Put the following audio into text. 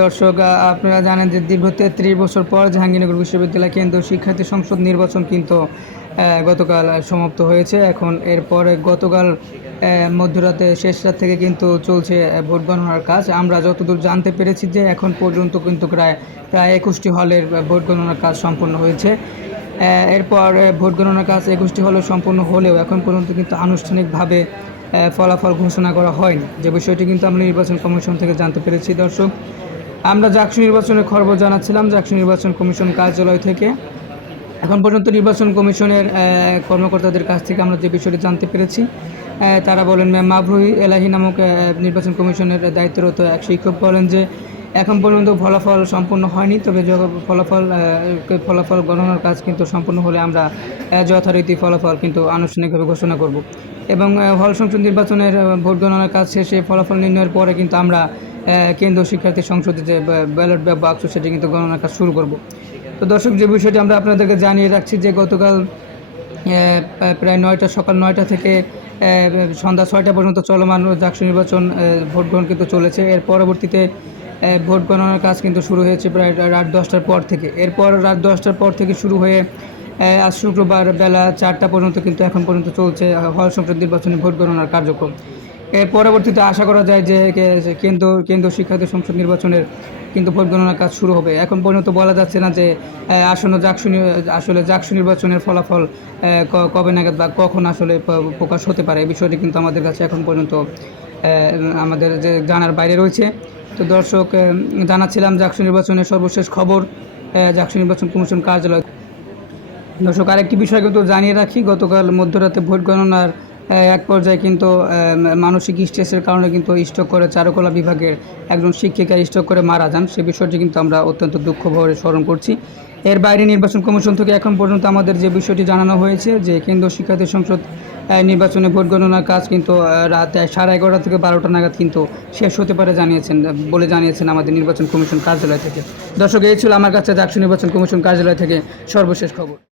দর্শক, আপনারা জানেন যে দীর্ঘ ৩৩ বছর পর জাহাঙ্গীরনগর বিশ্ববিদ্যালয় কেন্দ্রীয় শিক্ষার্থী সংসদ নির্বাচন কিন্তু গতকাল সমাপ্ত হয়েছে। এখন এরপরে গতকাল মধ্যরাতে শেষ রাত থেকে কিন্তু চলছে ভোট গণনার কাজ। আমরা যতদূর জানতে পেরেছি যে এখন পর্যন্ত কিন্তু প্রায় ২১টি হলের ভোট গণনার কাজ সম্পন্ন হয়েছে। এরপর ভোট গণনার কাজ ২১টি হলে সম্পন্ন হলেও এখন পর্যন্ত কিন্তু আনুষ্ঠানিকভাবে ফলাফল ঘোষণা করা হয়নি, যে বিষয়টি কিন্তু আমরা নির্বাচন কমিশন থেকে জানতে পেরেছি। দর্শক, আমরা জাকসু নির্বাচনের খবর জানাচ্ছিলাম জাকসু নির্বাচন কমিশন কার্যালয় থেকে। এখন পর্যন্ত নির্বাচন কমিশনের কর্মকর্তাদের কাছ থেকে আমরা যে বিষয়টি জানতে পেরেছি, তারা বলেন, মাবরুই এলাহি নামক নির্বাচন কমিশনের দায়িত্বরত এক শিক্ষক বলেন যে এখন পর্যন্ত ফলাফল সম্পূর্ণ হয়নি, তবে ফলাফল গণনার কাজ কিন্তু সম্পূর্ণ হলে আমরা যথারীতি ফলাফল কিন্তু আনুষ্ঠানিকভাবে ঘোষণা করব এবং হল সংসদ নির্বাচনের ভোট গণনার কাজ শেষে ফলাফল নির্ণয়ের পরে কিন্তু আমরা কেন্দ্রীয় শিক্ষার্থী সংসদে যে ব্যালট বাক্স সেটি কিন্তু গণনার কাজ শুরু করব। তো দর্শক, যে বিষয়টি আমরা আপনাদেরকে জানিয়ে রাখছি যে গতকাল প্রায় সকাল ৯টা থেকে সন্ধ্যা ৬টা পর্যন্ত চলমান জাকসু নির্বাচন ভোট গ্রহণ কিন্তু চলেছে। এর পরবর্তীতে ভোট গণনার কাজ কিন্তু শুরু হয়েছে প্রায় রাত 10টার পর থেকে। এরপর রাত 10টার পর থেকে শুরু হয়ে আজ শুক্রবার বেলা 4টা পর্যন্ত কিন্তু এখন পর্যন্ত চলছে হল সংসদ নির্বাচনে ভোট গণনার কার্যক্রম। এর পরবর্তীতে আশা করা যায় যে কেন্দ্রীয় শিক্ষার্থী সংসদ নির্বাচনের কিন্তু ভোট গণনার কাজ শুরু হবে। এখন পর্যন্ত বলা যাচ্ছে না যে আসন্ন জাকসু নির্বাচনের ফলাফল কবে নাগাদ বা কখন আসলে প্রকাশ হতে পারে, এই বিষয়টি কিন্তু আমাদের কাছে এখন পর্যন্ত আমাদের যে জানার বাইরে রয়েছে। তো দর্শক, জানাচ্ছিলাম জাকসু নির্বাচনের সর্বশেষ খবর জাকসু নির্বাচন কমিশন কার্যালয়। দর্শক, আরেকটি বিষয় কিন্তু জানিয়ে রাখি, গতকাল মধ্যরাতে ভোট গণনার এক পর্যায়ে কিন্তু মানসিক স্ট্রেসের কারণে কিন্তু স্ট্রোক করে চারুকলা বিভাগের একজন শিক্ষিকা স্ট্রোক করে মারা যান। সে বিষয়টি কিন্তু আমরা অত্যন্ত দুঃখ ভরে স্মরণ করছি। এর বাইরে নির্বাচন কমিশন থেকে এখন পর্যন্ত আমাদের যে বিষয়টি জানানো হয়েছে যে কেন্দ্রীয় শিক্ষার্থী সংসদ নির্বাচনে ভোট গণনার কাজ কিন্তু রাত 11:30 থেকে 12টা নাগাদ কিন্তু শেষ হতে পারে জানিয়েছেন আমাদের নির্বাচন কমিশন কার্যালয় থেকে। দর্শক, এই ছিল আমার কাছে জাকসু নির্বাচন কমিশন কার্যালয় থেকে সর্বশেষ খবর।